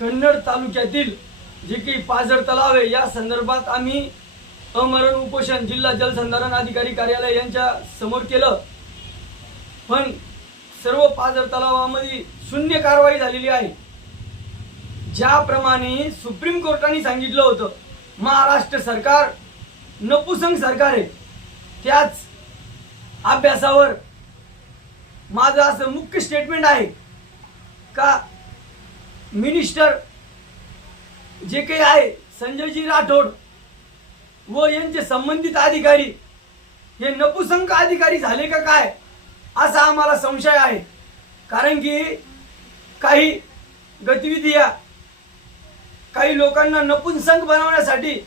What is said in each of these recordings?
कन्नड तालुक्यातील जे काही पाझर तलाव आहे या संदर्भात आम्ही अमरण उपोषण जिल्हा जलसंधारण अधिकारी कार्यालय यांच्या समोर केलं, पण सर्व पाझर तलावामध्ये शून्य कारवाई झालेली आहे। ज्याप्रमाणे सुप्रीम कोर्टाने सांगितलं होतं महाराष्ट्र सरकार नपुसंग सरकार आहे, त्याच अभ्यासावर माझं असं मुख्य स्टेटमेंट आहे का मिनिस्टर जे काही आहे संजयजी राठोड व यांचे संबंधित अधिकारी हे नपुसंग अधिकारी झाले का काय असा आम्हाला संशय आहे। कारण की काही गतिविधिया काही लोकांना नपुंसक बनवण्यासाठी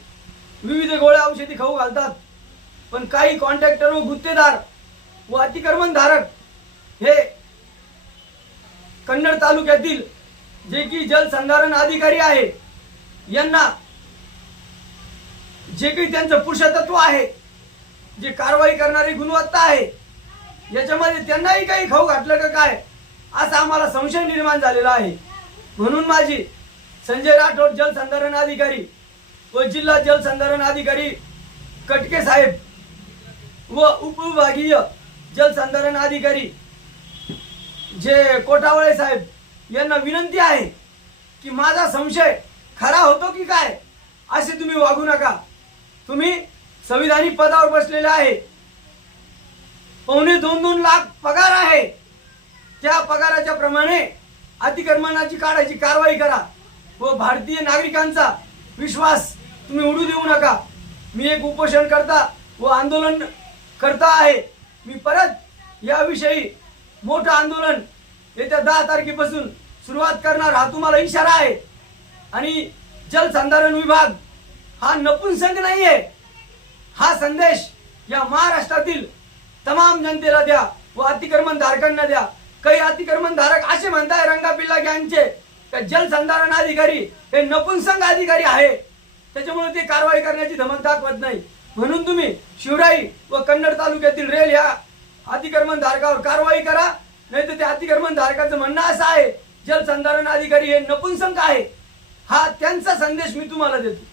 विविध गोळ्या औषधी खाऊ घालतात, पण काही कॉन्ट्रॅक्टर व गुत्तेदार व अतिक्रमण धारक हे कन्नड तालुक्यातील जे की जलसंधारण अधिकारी आहे यांना जे काही त्यांचं पुरुषत्व आहे, जे कारवाई करणारी गुणवत्ता आहे, याच्यामध्ये त्यांनाही काही खाऊ घातलं का काय असा आम्हाला संशय निर्माण झालेला आहे। म्हणून माझी संजय राठोड जलसंधारण अधिकारी व जिल्हा जलसंधारण अधिकारी कटके साहेब व उपविभागीय जलसंधारण अधिकारी जे कोटावळे साहेब यांना विनंती आहे की माझा संशय खरा होतो की काय असे तुम्ही वागू नका। तुम्ही संविधानिक पदावर बसलेले आहे, 2.25 लाख पगार आहे, त्या पगाराच्या प्रमाणे अतिक्रमणाची काढायची कारवाई करा व भारतीय नागरिकांचा विश्वास तुम्ही उडू देऊ नका। मी एक उपोषण करता व आंदोलन करता आहे, मी परत याविषयी मोठं आंदोलन येत्या 10 तारखेपासून सुरुवात करणार हा तुम्हाला इशारा आहे। आणि जलसंधारण विभाग हा नपुंसक नाहीये, हा संदेश या महाराष्ट्रातील तमाम जनतेला द्या व अतिक्रमण धारकांना द्या। काही अतिक्रमण धारक असे म्हणताय रंगापिल्ला गँगचे जलसंधारण अधिकारी हे नपुंसक अधिकारी आहे, त्याच्यामुळे ते कारवाई करण्याची धमक दाखवत नाही। म्हणून तुम्ही शिवराई व कन्नड तालुक्यातील रेल या अतिक्रमण धारकावर कारवाई करा, नाही तर त्या अतिक्रमण धारकाचं म्हणणं असं आहे जलसंधारण अधिकारी हे नपुंसक आहे, हा त्यांचा संदेश मी तुम्हाला देतो।